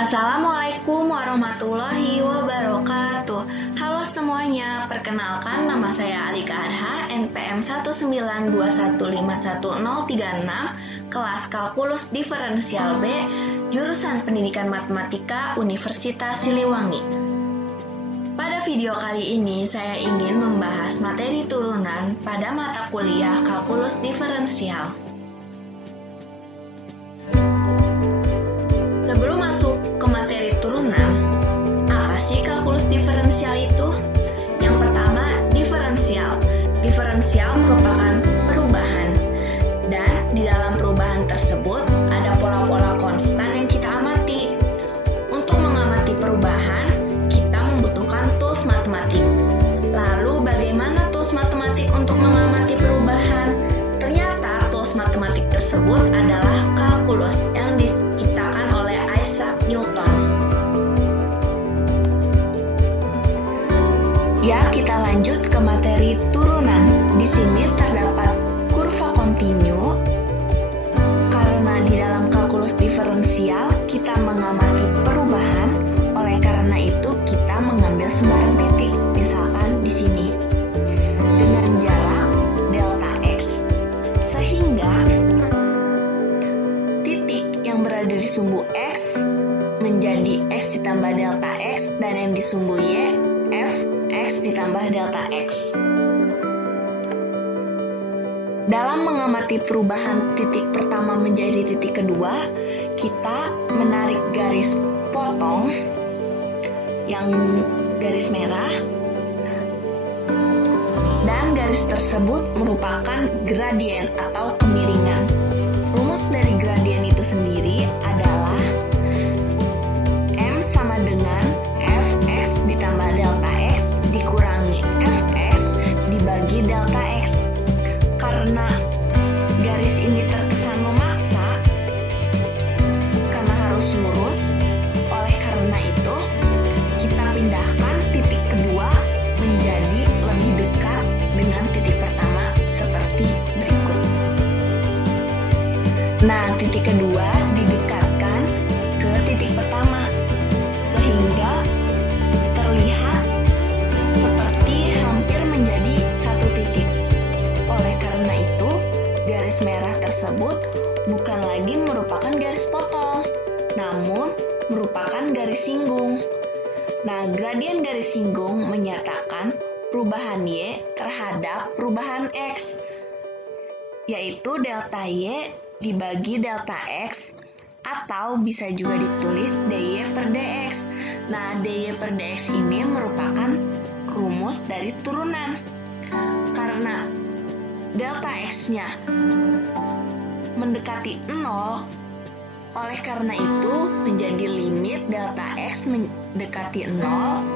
Assalamualaikum warahmatullahi wabarakatuh. Halo semuanya, perkenalkan nama saya Alika Adha, NPM 192151036, kelas Kalkulus Diferensial B, jurusan Pendidikan Matematika Universitas Siliwangi. Pada video kali ini saya ingin membahas materi turunan pada mata kuliah Kalkulus Diferensial. Sebelum masuk ke materi turunan, apa sih kalkulus diferensial itu? Yang pertama, diferensial. Diferensial merupakan perubahan, dan di dalam perubahan tersebut ada pola-pola konstan yang kita amati. Untuk mengamati perubahan, kita membutuhkan tools matematik. Lalu bagaimana tools matematik untuk mengamati perubahan? Ternyata tools matematik tersebut adalah kalkulus yang diciptakan oleh Isaac Newton. Ya, kita lanjut ke materi turunan. Di sini terdapat kurva kontinu. Karena di dalam kalkulus diferensial kita mengamati perubahan, oleh karena itu kita mengambil sembarang titik. Misalkan di sini dengan jarak delta x, sehingga titik yang berada di sumbu x menjadi x ditambah delta x, dan yang di sumbu y f x ditambah delta x. Dalam mengamati perubahan titik pertama menjadi titik kedua, kita menarik garis potong yang garis merah, dan garis tersebut merupakan gradien atau kemiringan. Rumus dari gradien itu sendiri adalah M sama dengan Fx ditambah delta x dikurangi Fx dibagi delta x. Karena garis ini terkesan memaksa, karena harus lurus, oleh karena itu kita pindahkan titik kedua menjadi lebih dekat dengan titik pertama seperti berikut. Nah, titik kedua didekatkan ke titik pertama sehingga terlihat seperti hampir menjadi satu titik. Oleh karena itu, garis merah tersebut bukan lagi merupakan garis potong, namun merupakan garis singgung. Nah, gradien garis singgung menyatakan perubahan Y terhadap perubahan X, yaitu delta Y dibagi delta X, atau bisa juga ditulis dy per dx. Nah, dy per dx ini merupakan rumus dari turunan. Karena delta x-nya mendekati 0, oleh karena itu menjadi limit delta x mendekati 0,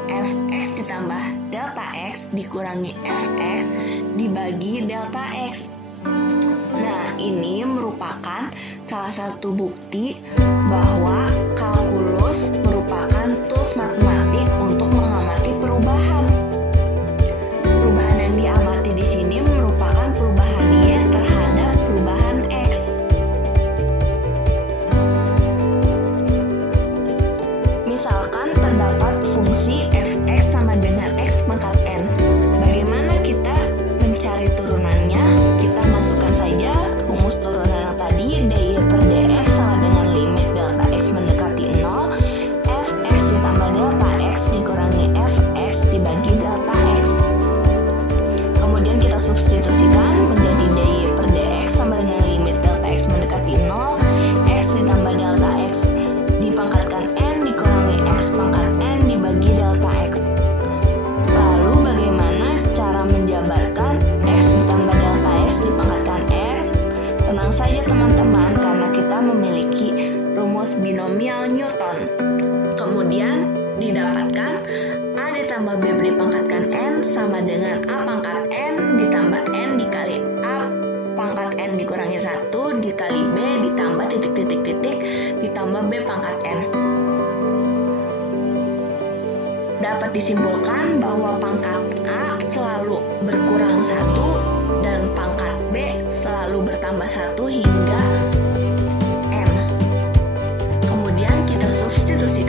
fx ditambah delta x dikurangi fx dibagi delta x. Nah, ini merupakan salah satu bukti bahwa kalkulus merupakan tools matematik untuk mengamati perubahan. Perubahan yang diamati di sini merupakan perubahan Y terhadap perubahan X. Misalkan terdapat fungsi fx sama dengan x pangkat n. Bagaimana kita mencari turunannya? Kita masukkan saja rumus turunan yang tadi, dy per dx sama dengan limit delta x mendekati 0, fx ditambah delta x dikurangi fx dibagi delta x. Kemudian kita substitusikan menjadi dy per dx sama dengan limit delta x mendekati 0, x ditambah delta x dipangkatkan n dikurangi x pangkat n dibagi delta x. Lalu bagaimana cara menjabarkan x ditambah delta x dipangkatkan n? Tenang saja teman-teman, karena kita memiliki rumus binomial Newton. Kemudian didapatkan a ditambah b dipangkatkan n sama dengan a pangkat n ditambah n dikali a pangkat n dikurangi 1 dikali b ditambah titik-titik-titik ditambah b pangkat n. Dapat disimpulkan bahwa pangkat a selalu berkurang 1 dan pangkat b selalu bertambah 1 hingga n. Kemudian kita substitusi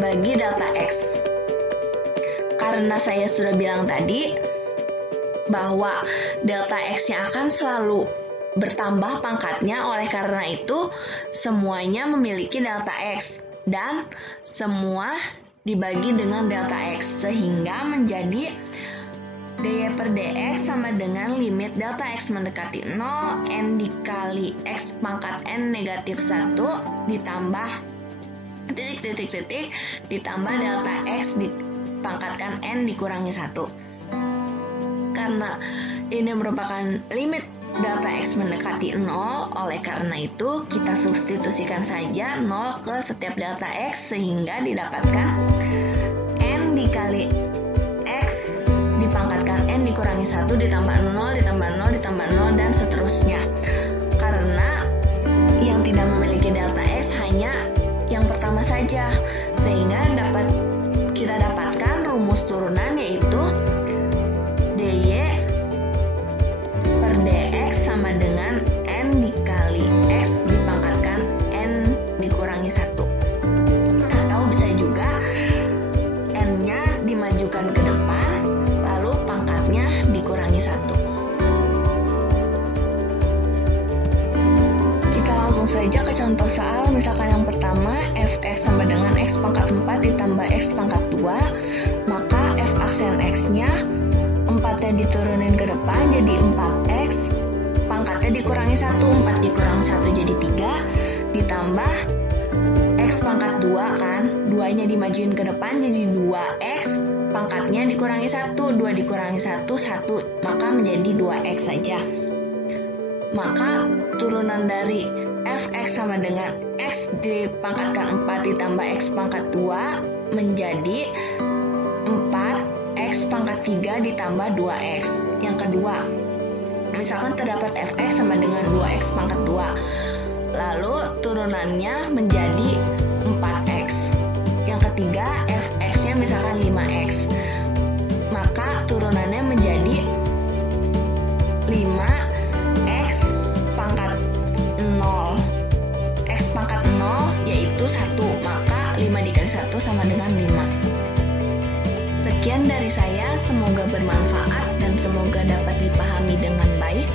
dibagi delta X. Karena saya sudah bilang tadi bahwa delta X-nya akan selalu bertambah pangkatnya, oleh karena itu semuanya memiliki delta X dan semua dibagi dengan delta X, sehingga menjadi dy per dx sama dengan limit delta X mendekati 0 n dikali X pangkat n negatif 1 ditambah titik ditambah delta X dipangkatkan n dikurangi 1. Karena ini merupakan limit delta X mendekati 0, oleh karena itu kita substitusikan saja 0 ke setiap delta X sehingga didapatkan n dikali X dipangkatkan n dikurangi 1 ditambah 0 ditambah 0 ditambah 0 dan seterusnya. Karena yang tidak memiliki delta X hanya yang pertama saja, sehingga kita dapatkan rumus turunan yaitu dy per dx sama dengan n dikali x dipangkatkan n dikurangi 1. Atau bisa juga n-nya dimajukan ke depan lalu pangkatnya dikurangi 1. Kita langsung saja ke contoh soal. Misalkan yang pertama, fx sama dengan x pangkat 4 ditambah x pangkat 2, maka f aksen x-nya 4-nya diturunin ke depan jadi 4x, pangkatnya dikurangi 1, 4 dikurangi 1 jadi 3, ditambah x pangkat 2 kan, 2-nya dimajuin ke depan jadi 2x, pangkatnya dikurangi 1, 2 dikurangi 1, 1, maka menjadi 2x saja. Maka turunan dari fx sama dengan x dipangkatkan 4 ditambah x pangkat 2 menjadi 4x pangkat 3 ditambah 2x. Yang kedua, misalkan terdapat fx sama dengan 2x pangkat 2, lalu turunannya menjadi 4x. Yang ketiga, fx-nya misalkan 5x, maka turunannya menjadi 5x pangkat 0. X pangkat 0 yaitu 1, maka 5 dikali 1 sama dengan 5. Sekian dari saya, semoga bermanfaat dan semoga dapat dipahami dengan baik.